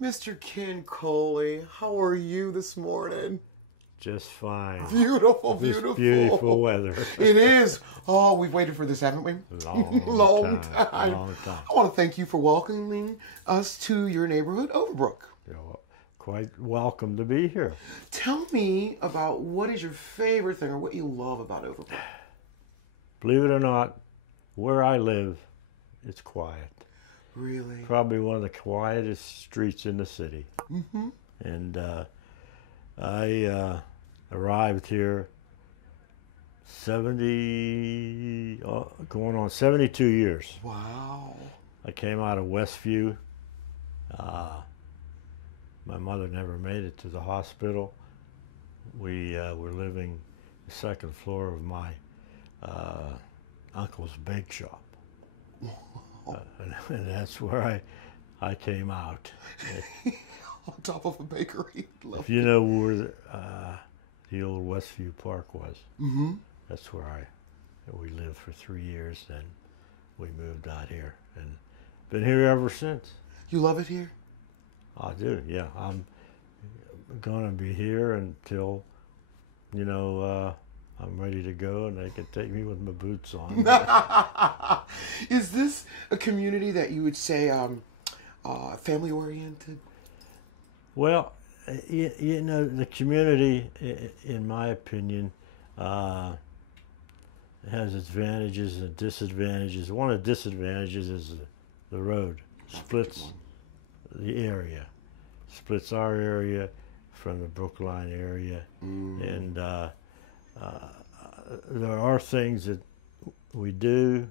Mr. Ken Kohley, how are you this morning? Just fine. Beautiful, beautiful. Beautiful weather. It is. Oh, we've waited for this, haven't we? Long time. Long time. I want to thank you for welcoming us to your neighborhood, Overbrook. You're quite welcome to be here. Tell me about what is your favorite thing or what you love about Overbrook. Believe it or not, where I live, it's quiet. Really? Probably one of the quietest streets in the city. Mm-hmm. And I arrived here going on 72 years. Wow. I came out of Westview. My mother never made it to the hospital. We were living the second floor of my uncle's bake shop. And that's where I came out. On top of a bakery. If you know where the old Westview Park was, mm-hmm. That's where we lived for 3 years. Then we moved out here and been here ever since. You love it here? I do, yeah. I'm gonna be here until, I'm ready to go and they can take me with my boots on. Is this a community that you would say family oriented? Well, the community, in my opinion, has its advantages and disadvantages. One of the disadvantages is the road splits the area, splits our area from the Brookline area, and there are things that we do,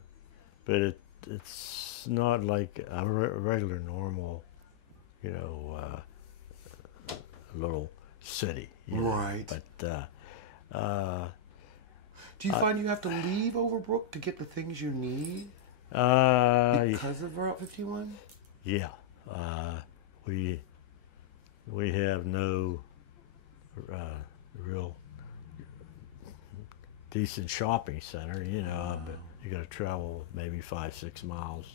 but it's not like a regular, normal, little city. Right. But do you find you have to leave Overbrook to get the things you need because of Route 51? Yeah. We have no real decent shopping center, but you got to travel maybe 5-6 miles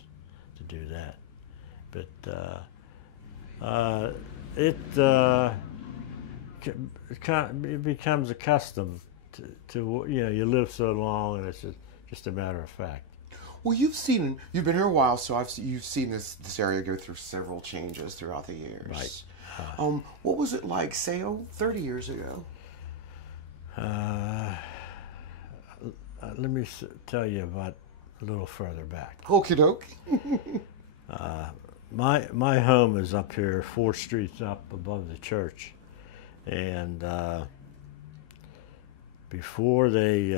to do that. But it becomes a custom to you live so long, and it's just a matter of fact. Well, you've been here a while, so you've seen this area go through several changes throughout the years. Right. What was it like, say, 30 years ago? Let me tell you about a little further back. Okie doke. My home is up here, 4 streets up above the church, and before they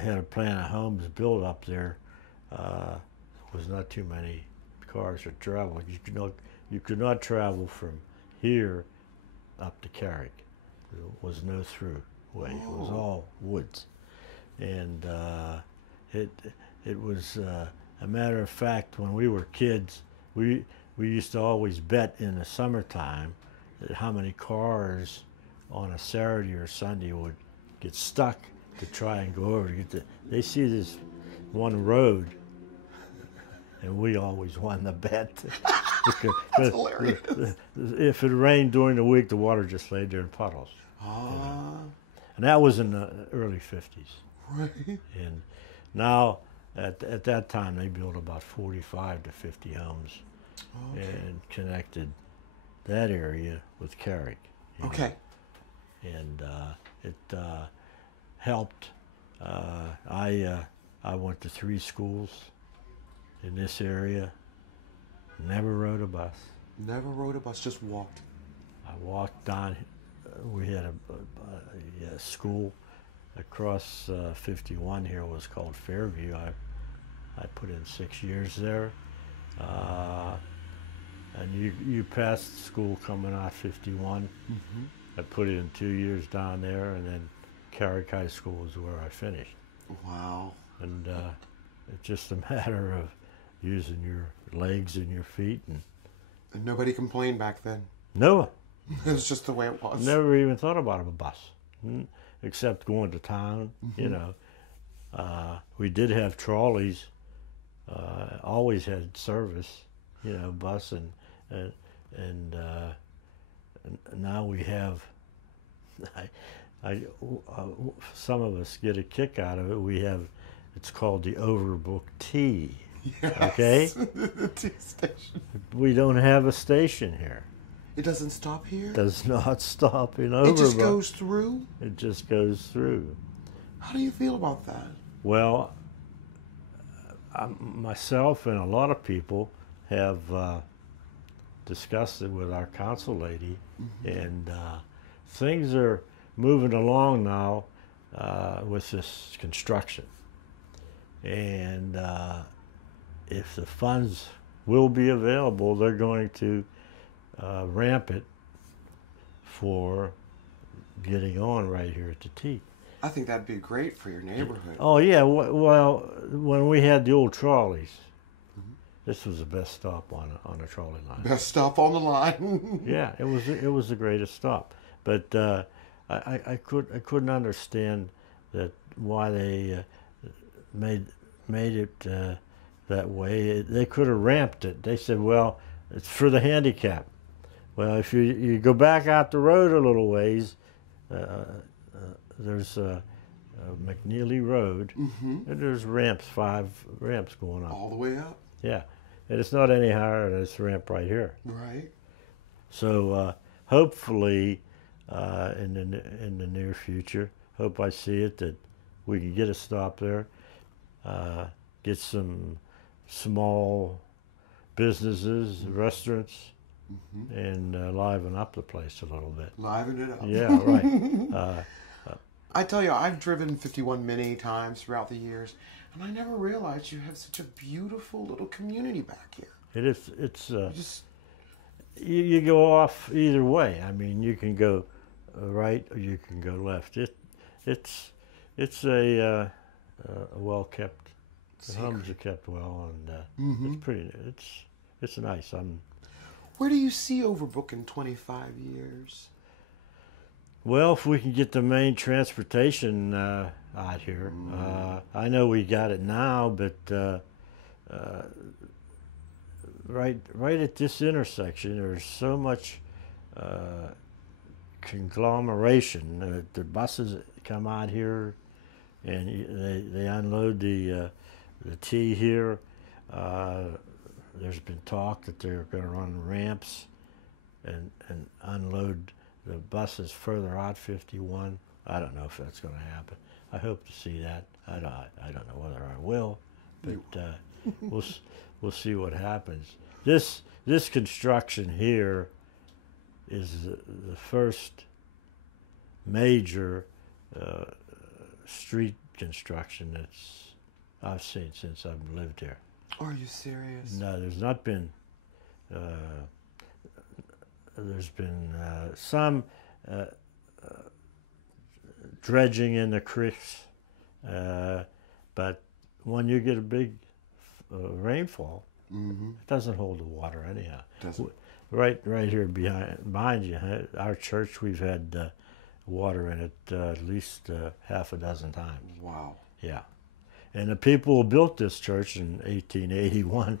had a plan of homes built up there, was not too many cars that traveled. You could not travel from here up to Carrick. There was no through way. It was all woods, and it was a matter of fact. When we were kids, we used to always bet in the summertime that how many cars on a Saturday or Sunday would get stuck to try and go over to get they see this one road, and we always won the bet. That's hilarious. If it rained during the week, the water just laid there in puddles. And that was in the early 50s. Right. And now, at that time, they built about 45 to 50 homes and connected that area with Carrick. Okay. And it helped. I went to 3 schools in this area. Never rode a bus. Never rode a bus, just walked. I walked down. We had a school across 51 here, was called Fairview. I put in 6 years there. And you passed school coming out 51. Mm-hmm. I put in 2 years down there, and then Carrick High School is where I finished. Wow. And it's just a matter of using your legs and your feet. And nobody complained back then? No. It was just the way it was. Never even thought about a bus, except going to town, We did have trolleys, always had service, bus, and and now we have. Some of us get a kick out of it. We have, it's called the Overbrook Tea. Yes. Okay. The tea station. We don't have a station here. It doesn't stop here? Does not stop in Overbrook. It just goes through? It just goes through. How do you feel about that? Well, myself and a lot of people have discussed it with our council lady, and things are moving along now with this construction. And if the funds will be available, they're going to ramp it for getting on right here at the T. I think that'd be great for your neighborhood. Oh yeah, well, when we had the old trolleys, this was the best stop on a trolley line. Best stop on the line. Yeah, it was the greatest stop. But I couldn't understand that why they made it that way. They could have ramped it. They said, well, it's for the handicap. Well, if you go back out the road a little ways, there's McNeely Road, and there's ramps, 5 ramps going up. All the way up? Yeah, and it's not any higher than this ramp right here. Right. So hopefully, in the near future, hope I see it, that we can get a stop there, get some small businesses, restaurants, and liven up the place a little bit. Liven it up. Yeah, right. I tell you, I've driven 51 many times throughout the years, and I never realized you have such a beautiful little community back here. It is. It's you go off either way. I mean, you can go right or you can go left. It's a well kept. The homes are kept well, and it's pretty. It's nice. Where do you see Overbrook in 25 years? Well, if we can get the main transportation out here, I know we got it now, but right at this intersection, there's so much conglomeration. The buses come out here, and they unload the T here. There's been talk that they're going to run ramps and unload the buses further out 51. I don't know if that's going to happen. I hope to see that. I don't know whether I will, but we'll see what happens. This construction here is the first major street construction I've seen since I've lived here. Are you serious? No, there's not been. There's been some dredging in the creeks, but when you get a big rainfall, it doesn't hold the water anyhow. Doesn't. Right here behind you, our church, we've had water in it at least half a dozen times. Wow. Yeah. And the people who built this church in 1881,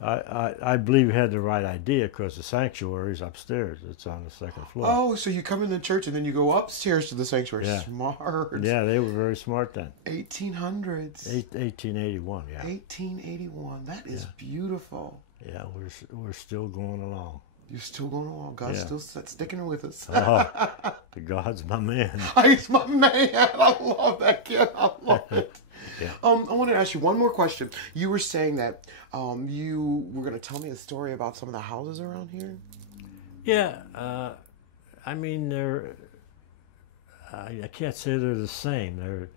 I believe had the right idea, because the sanctuary is upstairs. It's on the second floor. Oh, so you come in the church and then you go upstairs to the sanctuary. Yeah. Smart. Yeah, they were very smart then. 1800s. 1881, yeah. 1881. That is beautiful. Yeah, we're still going along. You're still going along. God's still sticking with us. God's my man. He's my man. I love that kid. I love it. Yeah. I want to ask you one more question. You were saying that you were going to tell me a story about some of the houses around here? Yeah. I mean, I can't say they're the same.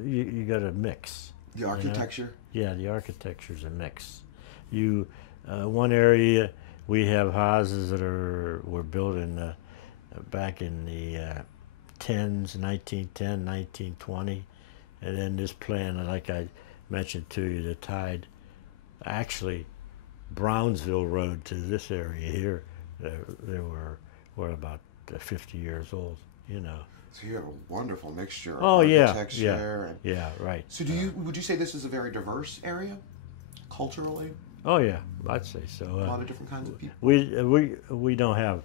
You got a mix. The architecture? You know? Yeah, the architecture's a mix. One area, we have houses that were built in back in the 1910, 1920. And then this plan, like I mentioned to you, that tied actually Brownsville Road to this area here. They were about 50 years old, you know. So you have a wonderful mixture of architecture. Yeah, right. So would you say this is a very diverse area, culturally? Oh yeah, I'd say so. A lot of different kinds of people. We don't have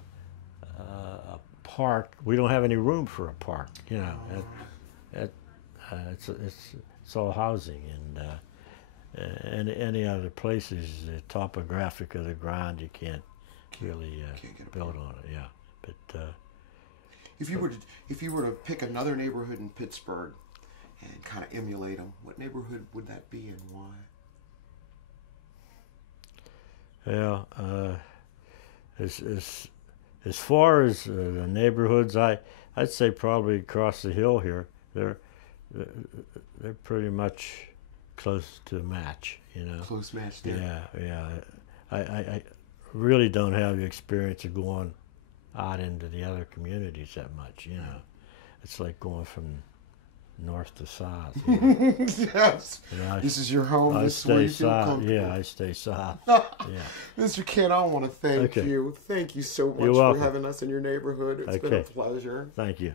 a park. We don't have any room for a park. You know, it's all housing, and any other places, the topographic of the ground, you can't really build on it. Yeah, but if you were to pick another neighborhood in Pittsburgh and kind of emulate them, what neighborhood would that be and why? Yeah, as far as the neighborhoods, I'd say probably across the hill here, they're pretty much close to a match, you know. Close match there. Yeah. I really don't have the experience of going out into the other communities that much, you know. It's like going from north to south. You know? Yes. You know, this is your home. I This is where you stay feel south. comfortable. Yeah, I stay south. Yeah. Mr. Kent, I want to thank Okay. you. Thank you so much You're for welcome. having us in your neighborhood. It's been a pleasure. Thank you.